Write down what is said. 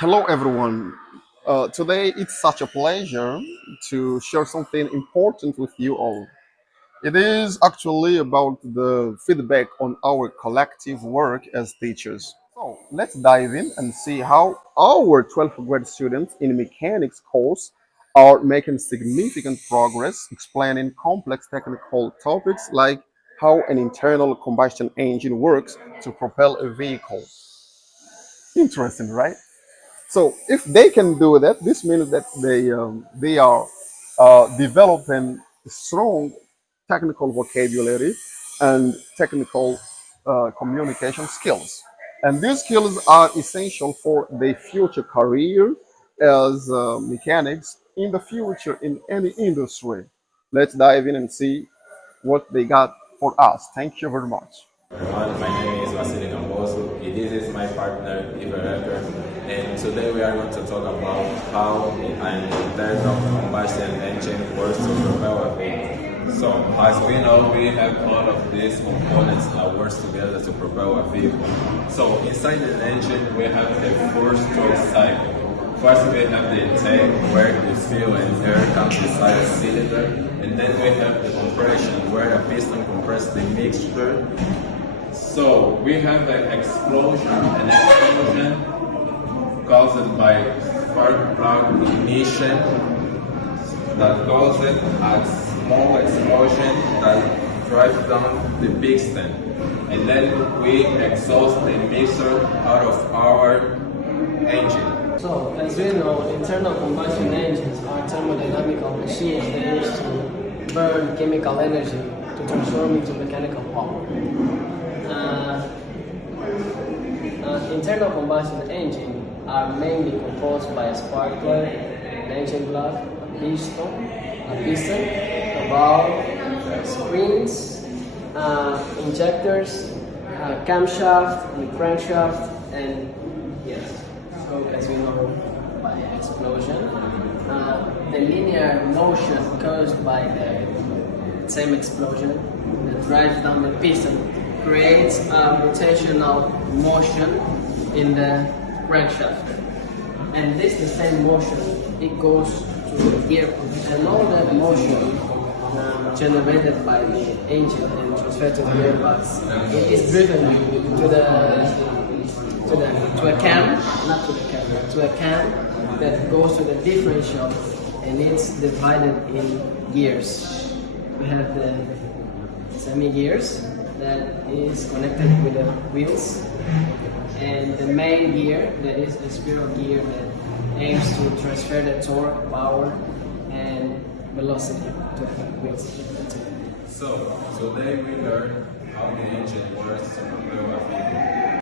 Hello, everyone. Today it's such a pleasure to share something important with you all. It is actually about the feedback on our collective work as teachers. So let's dive in and see how our 12th grade students in mechanics course are making significant progress explaining complex technical topics like how an internal combustion engine works to propel a vehicle. Interesting, right? So if they can do that, this means that they are developing strong technical vocabulary and technical communication skills. And these skills are essential for their future career as mechanics in the future in any industry. Let's dive in and see what they got for us. Thank you very much. Everyone, my name is Vasily Gamboso. This is my partner, fevereiro, and today we are going to talk about how an internal combustion engine works to propel a vehicle. So, as we know, we have all of these components that work together to propel a vehicle. So, inside the engine, we have the four-stroke cycle. First, we have the tank where the fuel and air comes inside a cylinder, and then we have the compression where a piston compresses the mixture. So we have an explosion caused by spark plug ignition that causes a small explosion that drives down the piston. And then we exhaust the mixture out of our engine. So, as we know, internal combustion engines are thermodynamical machines that use to burn chemical energy to transform into mechanical power. Internal combustion engines are mainly composed by a spark plug, an engine block, a piston, a valve, springs, injectors, camshaft, and crankshaft, and yes, so as we know by explosion, the linear motion caused by the same explosion that drives down the piston creates a rotational motion in the crankshaft. And this the same motion, it goes to the gear, and all that motion generated by the engine and transferred to the gearbox, it is driven to a cam, not to the camera, to a cam that goes to the differential, and it's divided in gears. We have the semi-gears that is connected with the wheels, and the main gear that is the spiral gear that aims to transfer the torque, power, and velocity to the wheels. So today we learned how the engine works to propel a vehicle.